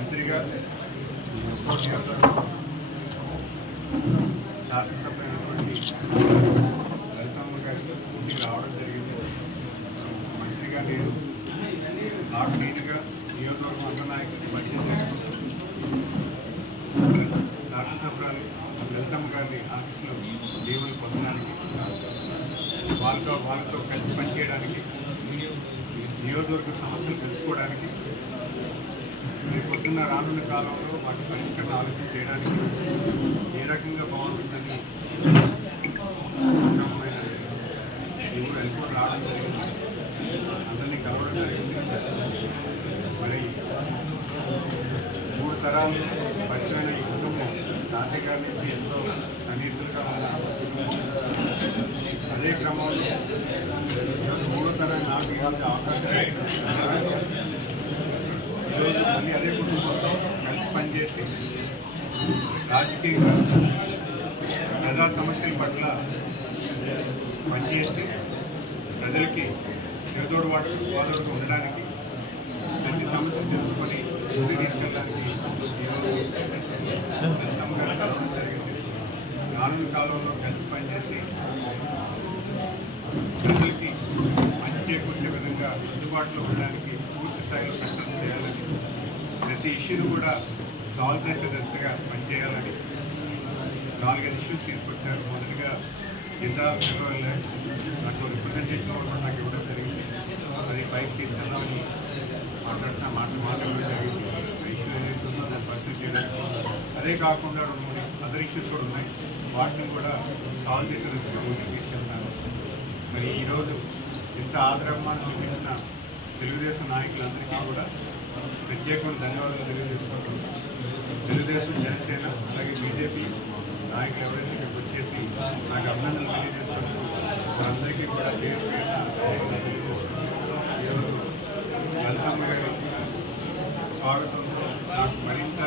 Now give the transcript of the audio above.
మంత్రిగా స్పోర్ట్స్ శాసనసభ్యులైనటువంటి లలితమ్మ గారికి పూర్తిగా రావడం జరిగింది. మంత్రిగా నేను నాకు నేనుగా నియోజకవర్గ అంత నాయకుడిని పరిచయం చేసుకుంటూ శాసనసభ్యురాలు లలితమ్మ గారిని ఆఫీసులో దేవుని పొందడానికి వాళ్ళతో వాళ్ళతో కలిసి పనిచేయడానికి నియోజకవర్గ సమస్యలు తెలుసుకోవడానికి రేపు రానున్న కాలంలో వాటి పరిష్కరణ ఆలోచన చేయడానికి ఏ రకంగా బాగుంటుందని ఎవరు వెళ్ళిపోయి రావడం జరిగింది. అందరినీ కలవడం జరిగింది. మరి మూడు తరాలు పరిచయమైన ఈ కుటుంబం తాతయ్య గారి నుంచి ఎంతో సన్నిహితులుగా ఉన్న అదే క్రమంలో మూడో తరం నాకు ఈరోజు అవకాశం కానీ అదే కుటుంబంతో కలిసి పనిచేసి రాజకీయంగా ప్రజా సమస్యల పట్ల పనిచేసి ప్రజలకి ఎదురు వాడు వాదోడు ఉండడానికి ప్రతి సమస్యలు తెలుసుకొని ముందు తీసుకెళ్ళడానికి కలవడం జరిగింది. నాలుగు కాలంలో కలిసి పనిచేసి ప్రజలకి మంచి చేకూర్చే విధంగా అందుబాటులో ఉండడానికి పూర్తి స్థాయిలో కష్టం చేయాలని ప్రతి ఇష్యూని కూడా సాల్వ్ చేసే దశగా పనిచేయాలని నాలుగైదు ఇష్యూస్ తీసుకొచ్చారు. మొదటిగా జిల్లా ఫెడరల్ నాకు రిప్రజెంటేషన్ కూడా నాకు ఇవ్వడం జరిగింది. అది పైకి తీసుకెళ్దామని మాట్లాడుతున్న మాట మాట్లాడడం జరిగింది. ఇష్యూ ఏదైతే ఉందో దాన్ని పరిశీలి చేయడానికి. అదే కాకుండా రెండు మూడు అదర్ ఇష్యూస్ కూడా ఉన్నాయి. వాటిని కూడా సాల్వ్ చేసే దశగా ముందుకు తీసుకెళ్తాను. మరి ఈరోజు ఇంత ఆదరమానం చూపించిన తెలుగుదేశం నాయకులందరికీ కూడా ప్రత్యేకమైన ధన్యవాదాలు తెలియజేసుకుంటున్నాను తెలుగుదేశం జనసేన అలాగే బీజేపీ నాయకులు ఎవరైతే ఇక్కడికి వచ్చేసి నాకు అభినందనలు తెలియజేసుకుంటూ అందరికీ కూడా పేరు పేరున తెలియజేసుకుంటూ లలితమ్మ గారి స్వాగతంతో నాకు మరింత